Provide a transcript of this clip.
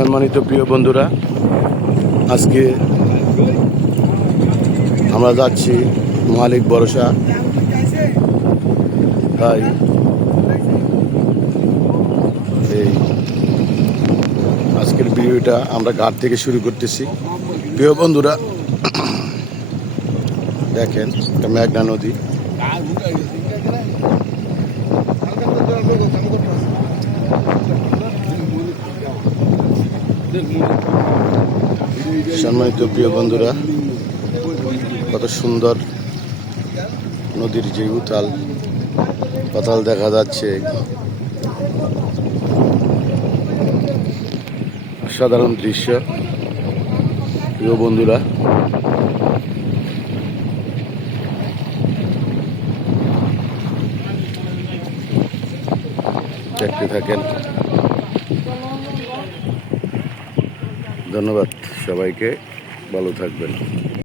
সম্মানিত প্রিয় বন্ধুরা, আজকে আমরা যাচ্ছি মালিক ভরসা। তাই এই আজকের ভিডিওটা আমরা ঘাট থেকে শুরু করতেছি। প্রিয় বন্ধুরা, দেখেন এটা মেঘনা নদী। সম্মানিত প্রিয় বন্ধুরা, কত সুন্দর নদীর যে উথাল পাতাল দেখা যাচ্ছে, সাধারণ দৃশ্য। প্রিয় বন্ধুরা, দেখতে থাকেন। ধন্যবাদ সবাইকে, ভালো থাকবেন।